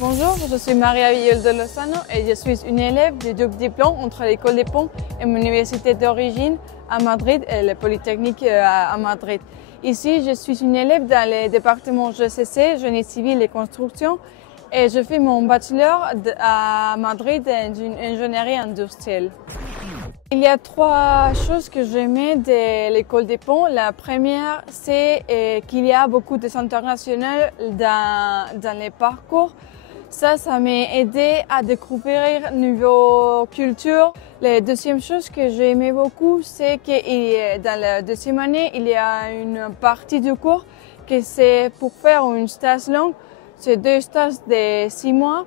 Bonjour, je suis Maria Villol de Lozano et je suis une élève de double diplôme entre l'École des Ponts et mon université d'origine à Madrid et le Polytechnique à Madrid. Ici, je suis une élève dans le département GCC, Génie civil et construction, et je fais mon bachelor à Madrid en ingénierie industrielle. Il y a trois choses que j'aimais de l'École des Ponts. La première, c'est qu'il y a beaucoup de internationaux dans les parcours. Ça m'a aidé à découvrir une nouvelle culture. La deuxième chose que j'ai aimé beaucoup, c'est que dans la deuxième année, il y a une partie du cours que c'est pour faire une stage longue. C'est 2 stages de 6 mois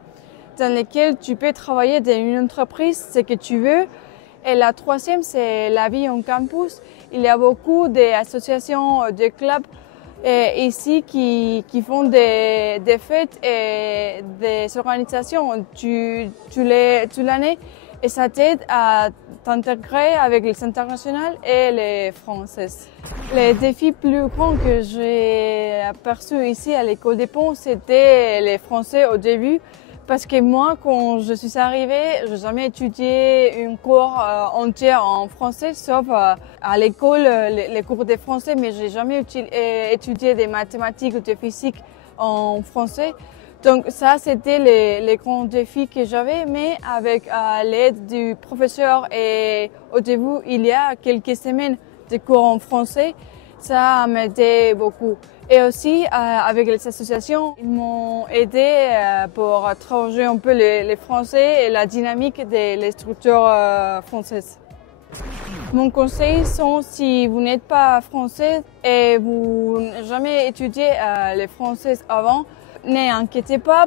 dans lesquels tu peux travailler dans une entreprise, ce que tu veux. Et la troisième, c'est la vie en campus. Il y a beaucoup d'associations, de clubs ici qui font des fêtes et des organisations toute l'année. Et ça t'aide à t'intégrer avec les internationales et les françaises. Les défis plus grands que j'ai aperçus ici à l'École des Ponts, c'était les français au début. Parce que moi, quand je suis arrivée, je n'ai jamais étudié un cours entier en français, sauf à l'école, les cours de français, mais j'ai jamais étudié des mathématiques ou de physique en français. Donc ça, c'était les grands défis que j'avais, mais avec l'aide du professeur et au début, il y a quelques semaines de cours en français, ça m'a aidé beaucoup. Et aussi, avec les associations, ils m'ont aidé pour travailler un peu les Français et la dynamique des structures françaises. Mon conseil sont, si vous n'êtes pas français et vous n'avez jamais étudié les français avant, n'inquiétez pas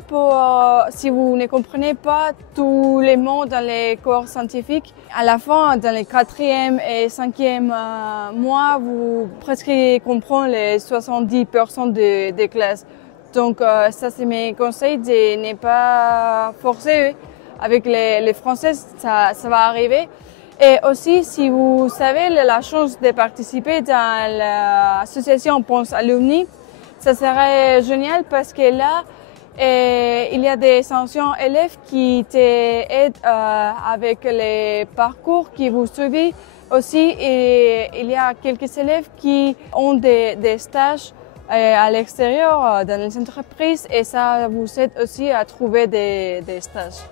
si vous ne comprenez pas tous les mots dans les cours scientifiques. À la fin, dans les 4e et 5e mois, vous presque comprenez les 70% des classes. Donc ça, c'est mes conseils de ne pas forcer avec les Français, ça va arriver. Et aussi, si vous avez la chance de participer dans l'association Ponts Alumni, ça serait génial parce que là, il y a des anciens élèves qui t'aident avec les parcours qui vous suivent aussi. Et il y a quelques élèves qui ont des stages à l'extérieur dans les entreprises et ça vous aide aussi à trouver des stages.